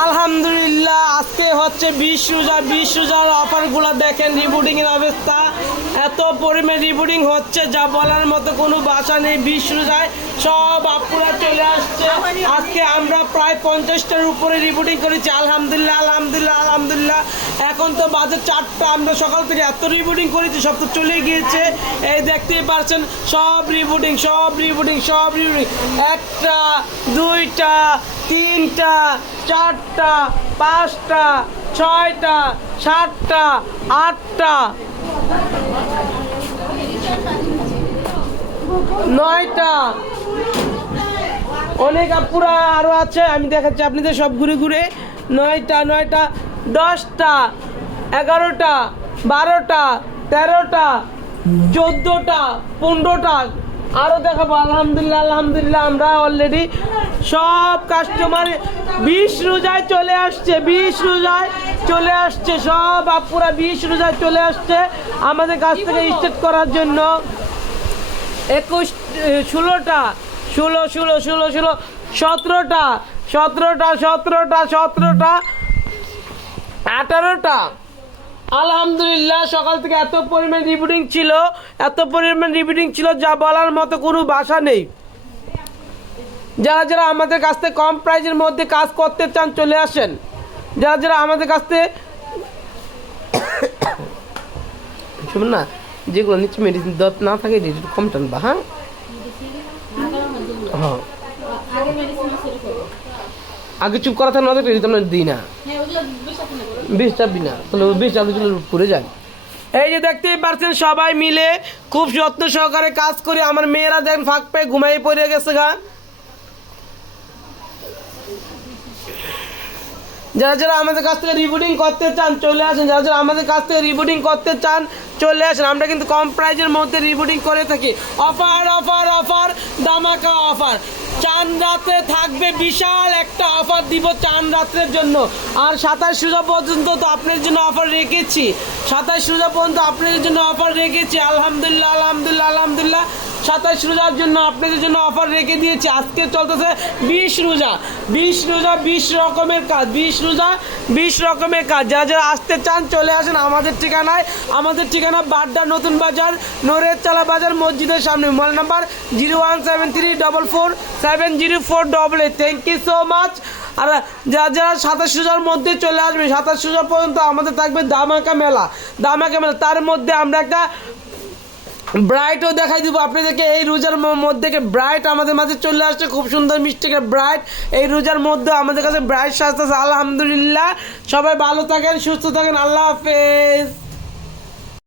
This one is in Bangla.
আলহামদুলিল্লাহ, আজকে হচ্ছে বিশ রোজা। বিশ রোজার অফারগুলো দেখেন রিবুটিং এর অবস্থা। এত পরিমাণ রিবুটিং হচ্ছে, যা বলার মতো কোনো বাসা নেই। বিশ রোজায় সব আপুরা চলে আসছে। আজকে আমরা প্রায় পঞ্চাশটার উপরে রিবুটিং করেছি। আলহামদুলিল্লাহ আলহামদুলিল্লাহ আলহামদুলিল্লাহ। এখন তো বাজে চারটা, আমরা সকাল থেকে এত রিবুটিং করেছি, সব তো চলে গিয়েছে। এই দেখতেই পারছেন, সব রিবুটিং সব রিবুটিং সব রিবুটিং একটা, দুইটা তিনটা, চারটা, পাঁচটা, ছয়টা, সাতটা, আটটা। নয়টা। অনেক আপুরা আরও আছে, আমি দেখাচ্ছি আপনাদের সব ঘুরে ঘুরে। নয়টা নয়টা, দশটা, এগারোটা, বারোটা, তেরোটা, চোদ্দোটা, পনেরোটা। আরও দেখাবো, আলহামদুলিল্লাহ আলহামদুলিল্লাহ, আমরা অলরেডি সব কাস্টমার বিশ রোজায় চলে আসছে, বিশ রোজায় চলে আসছে, সব আপুরা বিশ রোজায় চলে আসছে আমাদের কাছ থেকে স্টার্ট করার জন্য। একুশ ষোলোটা, ষোলো ষোলো ষোলো ষোলো, সতেরোটা সতেরোটা সতেরোটা সতেরোটা, আঠারোটা। আলহামদুলিল্লাহ, সকাল থেকে এত পরিমাণ রিপিটিং ছিল, এত পরিমাণ রিপিটিং ছিল যা বলার মতো কোনো ভাষা নেই। যারা যারা আমাদের কাছ থেকে কম প্রাইজের মধ্যে কাজ করতে চান, চলে আসেন। যারা যারা আমাদের কাছ থেকে শুনুন না, যেগুলো নিচ্ছে মেডিসিন দত না থাকে একটু কম টানবা হ্যাঁ? হ্যাঁ। আগে আগে চুপ করা থাকে না দেখলে তোমরা দিই না। বিষ চাপবি না, তাহলে বিষ চলে পড়ে যায়। এই যে দেখতেই পারছেন সবাই মিলে, খুব যত্ন সহকারে কাজ করে, আমার মেয়েরা দেখেন ফাঁক পেয়ে ঘুমাই পড়ে গেছে গা। যারা যারা আমাদের কাছ থেকে রিবুটিং করতে চান, চলে আসেন। যারা যারা আমাদের কাছ থেকে রিবুটিং করতে চান, চলে আসেন। আমরা কিন্তু কম প্রাইজের মধ্যে রিবুটিং করে থাকি। অফার অফার অফার দামাকা অফার চান রাতে থাকবে বিশাল একটা অফার দিব চান রাত্রের জন্য। আর সাতাশ রোজা পর্যন্ত তো আপনার জন্য অফার রেখেছি। সাতাশ রোজা পর্যন্ত আপনাদের জন্য অফার রেখেছি। আলহামদুলিল্লাহ আলহামদুলিল্লাহ আলহামদুলিল্লাহ। সাতাশ রোজার জন্য আপনাদের জন্য অফার রেখে দিয়েছি। আজকে চলতেছে বিশ রোজা। বিশ রোজা, বিশ রকমের কাজ, বিশ রোজা, বিশ রকমের কাজ। যারা যারা আসতে চান, চলে আসেন আমাদের ঠিকানায়। আমাদের ঠিকানা বাড্ডা নতুন বাজার নোরের চালা বাজার, মসজিদের সামনে। Mobile number zero one seven three double four seven zero four double eight. Thank you so much আর যারা যারা সাতাশ রোজার মধ্যে চলে আসবে সাতাশ রোজা পর্যন্ত আমাদের থাকবে দামাকা মেলা। দামাকা মেলা। তার মধ্যে আমরা একটা ব্রাইটও দেখাই দিব। আপনাদেরকে এই রোজার মধ্যে ব্রাইট আমাদের মাঝে চলে আসছে। খুব সুন্দর মিষ্টি ব্রাইট এই রোজার মধ্যে আমাদের কাছে ব্রাইট সাজতেছে। আলহামদুলিল্লাহ। সবাই ভালো থাকেন, সুস্থ থাকেন। আল্লাহ হাফেজ।